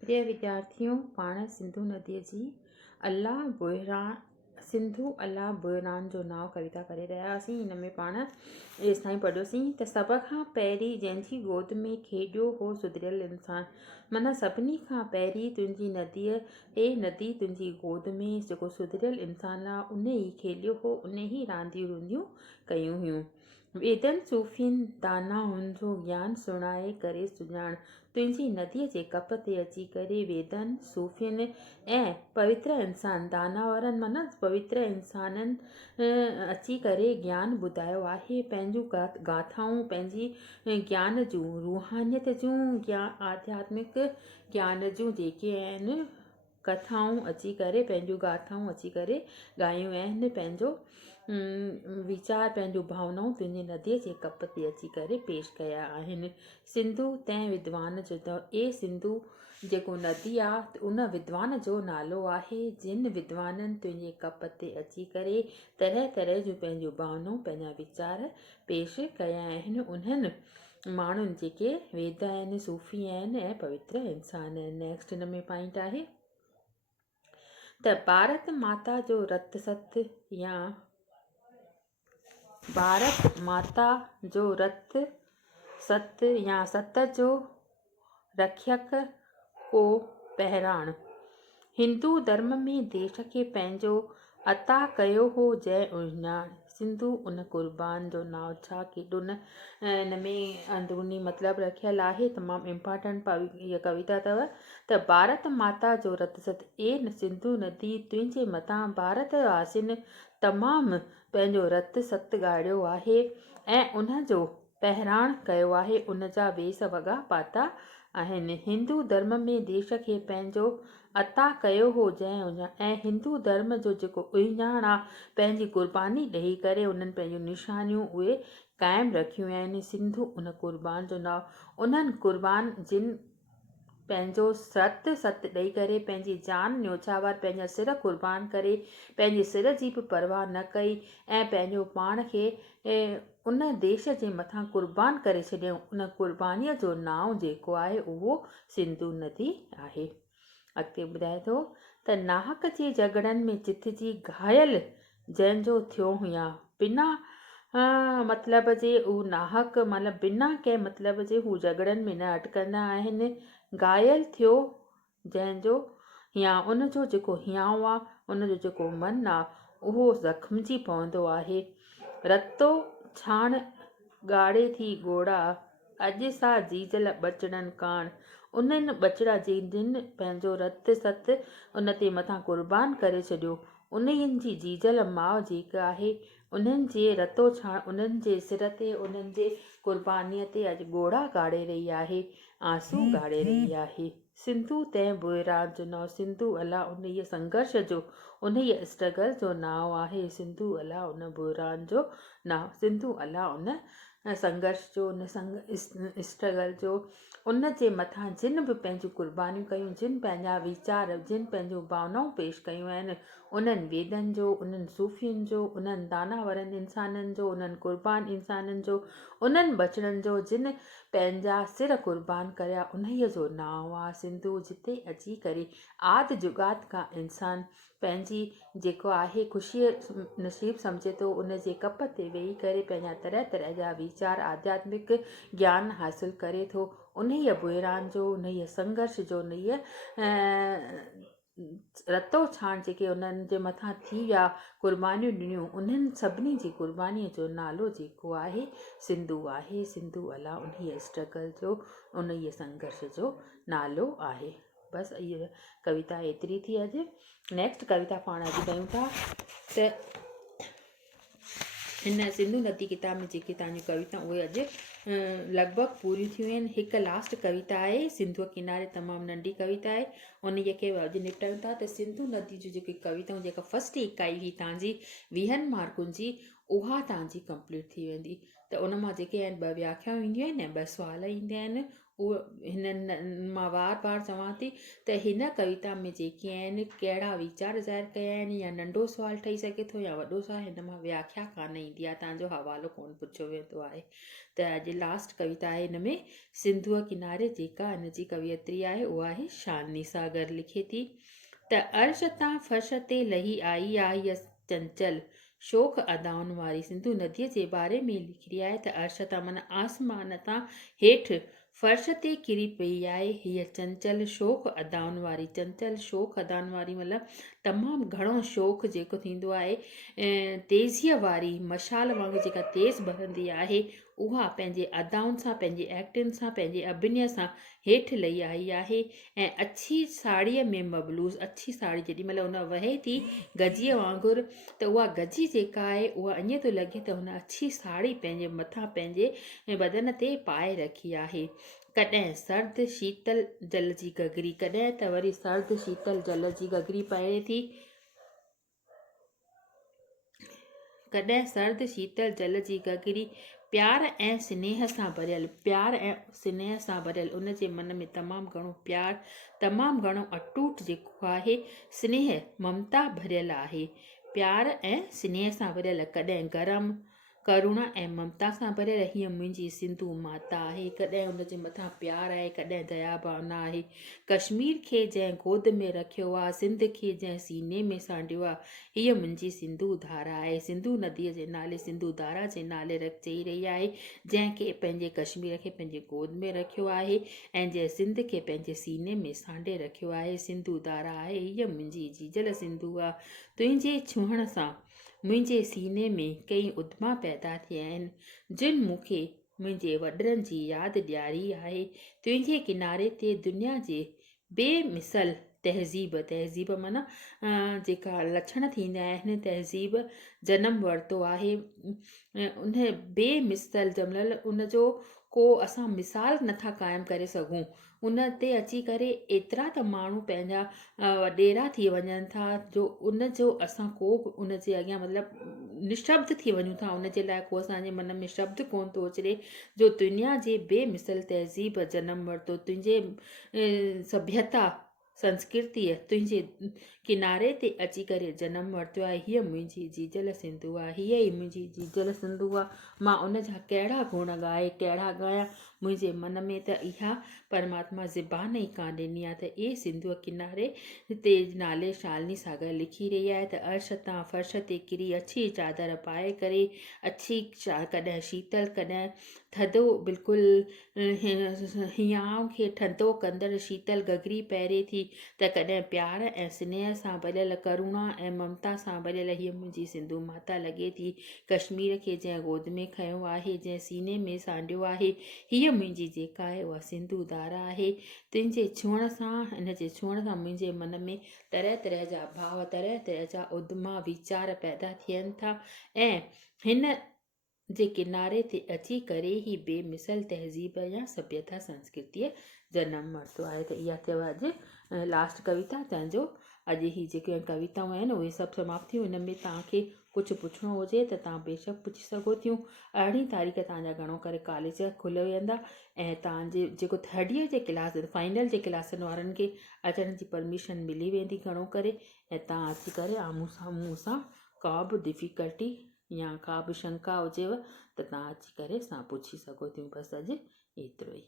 प्रिय विद्यार्थियों, पाण सिंधु नदीअ जी सिंधु अला बुहिरान जो नाव कविता करे रहिया हुआसीं। हिन में पाण एसि ताईं पढ़ियोसीं त सभ खां पहिरीं जंहिंजी गोद में खेॾियो हो सुधरियल इंसान। माना सभिनी खां पहिरीं तुंहिंजी नदी तुंहिंजी गोद में जेको सुधरियल इंसान आहे उन ई खेलियो हो, उन ई रांदियूं रूंदियूं कयूं हुयूं। वेदनि सूफ़ियुनि दाना हुनजो ज्ञान सुणाए करे सुञाण। तुंहिंजी नदीअ जे कप ते अची करे वेदनि सूफ़ियुनि ऐं पवित्र इंसान दाना वारनि माना पवित्र इंसाननि अची करे ज्ञान ॿुधायो आहे। पंहिंजूं गाथाऊं पंहिंजी ज्ञान जूं रूहानियत जूं आध्यात्मिक ज्ञान जूं जेके आहिनि कथाऊं अची करे पंहिंजूं गाथाऊं अची करे ॻायूं आहिनि। पंहिंजो वीचार पंहिंजूं भावनाऊं तुंहिंजी नदीअ जे कप ते अची करे पेश कया आहिनि। सिंधु तंहिं विद्वान जो सिंधु जेको नदी आहे उन विद्वान जो नालो आहे जिन विद्वाननि तुंहिंजे कप ते अची करे तरह तरह जूं पंहिंजूं भावनाऊं पंहिंजा वीचार पेश कया आहिनि। उन्हनि माण्हुनि जेके वेद आहिनि, सूफ़ी आहिनि ऐं पवित्र इंसान आहिनि। नेक्स्ट हिन में पॉइंट आहे त भारत माता जो रत सत या भारत माता जो रत सत या सत जो रक्षक को पहिराण। हिंदू धर्म में देश खे पंहिंजो अता कयो हो जय उजनाण। सिंधु उन कुर्बान जो नाव छा केॾो न हिन में अंदरूनी मतिलबु रखियलु आहे। तमामु इम्पॉर्टेंट इहा कविता अथव त भारत माता जो रत सत ए सिंधु नदी तुंहिंजे मथां भारत वासियुनि तमामु पंहिंजो रत सत ॻाढ़ियो आहे ऐं उन जो पहिराण कयो आहे, उन जा वेस वॻा पाता आहिनि। हिंदू धर्म में देश खे पंहिंजो अता कयो हो जंहिं उजण ऐं हिंदू धर्म जो जेको उजण आहे पंहिंजी कुर्बानी ॾेई करे उन्हनि पंहिंजूं निशानियूं उहे क़ाइमु रखियूं आहिनि। सिंधु उन कुर्बान जो नाव उन्हनि कुर्बान जिन पंहिंजो रत सत ॾेई करे पंहिंजी जान न्योछावर पंहिंजा सिर कुर्बान करे पंहिंजे सिर जी बि परवाह न कई ऐं पंहिंजो पाण खे उन देश जे मथां कुर्बान करे छॾियऊं। उन कुर्बानीअ जो नाव जेको आहे उहो सिंधु नदी आहे। अॻिते ॿुधाए थो त नाहक जे झगड़नि में चिथजी घायल जंहिंजो थियो हुया बिना मतिलब जे उहो नाहक मतिलबु बिना कंहिं मतिलब जे हू झगड़नि में न अटकंदा आहिनि। घायल थियो जंहिंजो या उनजो जेको हियांव आहे उनजो जेको मन आहे उहो ज़ख़्मजी पवंदो आहे। रतो छाण ॻाढ़े थी घोड़ा अॼु सां जीजल बचड़नि कान। उन्हनि बचड़ा जिन पंहिंजो रत सत उन ते मथां कुर्बान करे छॾियो उन्हनि जी जीजल माउ जेका आहे उन्हनि जे रतो छाण उन्हनि जे सिर ते उन्हनि जे कुर्बानीअ ते अॼु घोड़ा ॻाढ़े रही आहे, आंसू ॻाढ़े रही आहे। सिंधु तंहिं बुहिरान जो नाव सिंधु अला उन ई संघर्ष जो उन ई स्ट्रगल जो नाव आहे। सिंधु अला उन बुहिरान जो नाव सिंधु अला उन संघर्ष जो उन स्ट्रगल जो उन जे मथां जिन बि पंहिंजूं कुर्बानियूं कयूं, जिन पंहिंजा वीचार जिन पंहिंजूं भावनाऊं पेश कयूं आहिनि उन्हनि वेदनि जो उन्हनि सूफ़ियुनि जो उन्हनि दानावरनि इंसाननि जो उन्हनि कुर्बान इंसाननि जो उन्हनि बचड़नि जो जिन पंहिंजा सिर कुर्बान करिया उन्हीअ जो नाव आहे सिंधु। जिते अची करे आदि जुगात खां इंसानु पंहिंजी जेको आहे ख़ुशीअ नसीब सम्झे थो उन जे कप ते वेही करे पंहिंजा तरह तरह जा वीचार आध्यात्मिक ज्ञान हासिलु करे थो। उन्हीअ बुहिरान जो उन्हीअ संघर्ष जो उन्हीअ रतो छाण जेके उन्हनि जे मथां थी विया कुर्बानियूं ॾिनियूं उन्हनि सभिनी जी कुर्बानीअ जो नालो जेको आहे सिंधु आहे। सिंधु अला उन्हीअ स्ट्रगल जो उन्हीअ संघर्ष जो नालो आहे। बसि इहा कविता एतिरी थी अॼु। नेक्स्ट कविता पाण अॼु कयूं था त हिन सिंधु नदी किताब में जेके तव्हांजूं कविता उहे अॼु लॻभॻि पूरियूं थियूं आहिनि। हिकु लास्ट कविता आहे सिंधुअ किनारे, तमामु नंढी कविता आहे, उन खे अॼु निपटायूं था। त सिंधु नदी जूं जेके कविताऊं जेका फस्ट इकाई हुई तव्हांजी 20 मार्कुनि जी उहा तव्हांजी कंप्लीट थी वेंदी। त उन मां जेके आहिनि 2 व्याख्याऊं ईंदियूं आहिनि ऐं 2 सुवाल ईंदा आहिनि उहो हिननि मां वार चवां थी त हिन कविता में जेके आहिनि कहिड़ा वीचार ज़ाहिर कया आहिनि, या नंढो सुवालु ठही सघे थो या वॾो सुवालु, हिन मां व्याख्या कान ईंदी आहे, तव्हांजो हवालो कोन पुछियो वेंदो आहे। त अॼु लास्ट कविता आहे हिन में सिंधूअ किनारे, जेका हिन जी कवियत्री आहे उहा आहे शालिनी सागर। लिखे थी त अर्श तां फर्श ते लही आई आहे चंचल शोख अदाउनि वारी। सिंधु नदीअ जे बारे में लिखी आहे त अर्श तां माना आसमान तां हेठि फर्श ते किरी पई आहे हीअ चंचल शोख अदाउनि वारी। चंचल शोख अदाउनि वारी मतिलबु तमामु घणो शोख जेको थींदो आहे, तेज़ीअ वारी मशाल वांगुरु जेका तेज़ ॿरंदी आहे, उहा पंहिंजे अदाउनि सां, पंहिंजे एक्टिंग सां, पंहिंजे अभिनय सां हेठि लही आई आहे। ऐं अछी साड़ीअ में मबलूज़, अछी साड़ी जेॾी महिल हुन वहे थी गजीअ वांगुरु, त उहा गजी जेका आहे उहा ईअं थो लॻे त हुन अछी साड़ी पंहिंजे मथां पंहिंजे बदन ते पाए रखी आहे। कॾहिं सर्द शीतल जल जी गगरी, कॾहिं त वरी सर्द शीतल जल जी गगरी पए थी, कॾहिं सर्द शीतल जल जी गगरी प्यार ऐं स्नेह सां भरियल, प्यार ऐं स्नेह सां भरियल। उन जे मन में तमामु घणो प्यार, तमामु घणो अटूट जेको आहे स्नेह ममता भरियल आहे, प्यार ऐं स्नेह सां भरियल। कॾहिं गरम करुणा ऐं ममता सां भरियल हीअ मुंहिंजी सिंधु माता आहे। कॾहिं हुनजे मथां प्यार आहे, कॾहिं दया भावना आहे। कश्मीर खे जंहिं गोद में रखियो आहे, सिंध खे जंहिं सीने में सांडियो आहे, हीअ मुंहिंजी सिंधु धारा आहे। सिंधु नदीअ जे नाले, सिंधु धारा जे नाले चई रही आहे, जंहिंखे पंहिंजे कश्मीर खे पंहिंजे गोद में रखियो आहे ऐं जंहिं सिंध खे पंहिंजे सीने में सांडे रखियो आहे। सिंधु धारा आहे हीअ मुंहिंजी जीजल सिंधु आहे। तुंहिंजे छुहण सां मुंहिंजे सीने में कई उदमा पैदा थिया आहिनि, जिन मूंखे मुंहिंजे वॾनि जी यादि ॾियारी आहे। तुंहिंजे किनारे ते दुनिया जे बेमिसल तहज़ीब, तहज़ीब माना जेका लक्षण थींदा आहिनि, तहज़ीब जनम वरितो आहे। उन बेमिसल जमल उनजो को असां मिसाल नथा क़ाइमु करे सघूं। उन ते अची करे एतिरा त माण्हू पंहिंजा वॾेरा थी वञनि था, जो उनजो असां को बि उन जे अॻियां मतिलबु निशब्द थी वञूं था। उन जे लाइ को असांजे मन में शब्द कोन थो अचे, जो दुनिया जे बेमिसल तहज़ीब जनम वरितो। तुंहिंजे सभ्यता संस्कृतीअ तुंहिंजे किनारे ते अची करे जनम वरितो आहे। हीअ मुंहिंजी जीजल सिंधु आहे, हीअ ई मुंहिंजी जीजल सिंधु आहे। मां उन जा कहिड़ा गुण ॻाए, कहिड़ा ॻायां, मुंहिंजे मन में त इहा परमात्मा ज़बान ई कान ॾिनी आहे। त ए सिंधुअ किनारे ते नाले शालिनी सागर लिखी रही आहे त अर्श तां फर्श ते किरी अछी चादर पाए करे, अछी कॾहिं शीतल कॾहिं थधो, बिल्कुलु हियांव खे थधो कंदड़ शीतल गगरी पहिरे थी, त कॾहिं प्यार ऐं स्नेह सां भरियल, करुणा ऐं ममता सां भरियल हीअ मुंहिंजी सिंधु माता लॻे थी। कश्मीर खे जंहिं गोद में खयो आहे, जंहिं सीने में सांडियो आहे, हीअ मुंहिंजी जेका आहे उहा सिंधु धारा आहे। तुंहिंजे छुअण सां, हिन जे छुअण सां मुंहिंजे मन में तरह तरह जा भाव, तरह तरह जा उदमा वीचार पैदा थियनि था, ऐं हिन जे किनारे ते अची करे ही बेमिसल तहज़ीब या सभ्यता संस्कृतीअ जनम वरितो आहे। त इहा थियव अॼु लास्ट कविता, तंहिंजो अॼु ही जेके कविताऊं आहिनि उहे सभु समाप्त थियूं। हिन में तव्हांखे कुझु पुछिणो हुजे त तव्हां बेशक पुछी सघो थियूं। 18 तारीख़ तव्हांजा घणो करे कॉलेज खुली वेंदा, ऐं तव्हांजे जेको 3rd ईयर जे क्लास फाइनल जे क्लासनि वारनि खे अचण जी परमिशन मिली वेंदी घणो करे, ऐं तव्हां अची करे आम्हूं साम्हूं सां का बि डिफ़िकल्टी या का बि शंका हुजेव त तव्हां अची करे सां पुछी सघो थियूं। बसि अॼु एतिरो ई।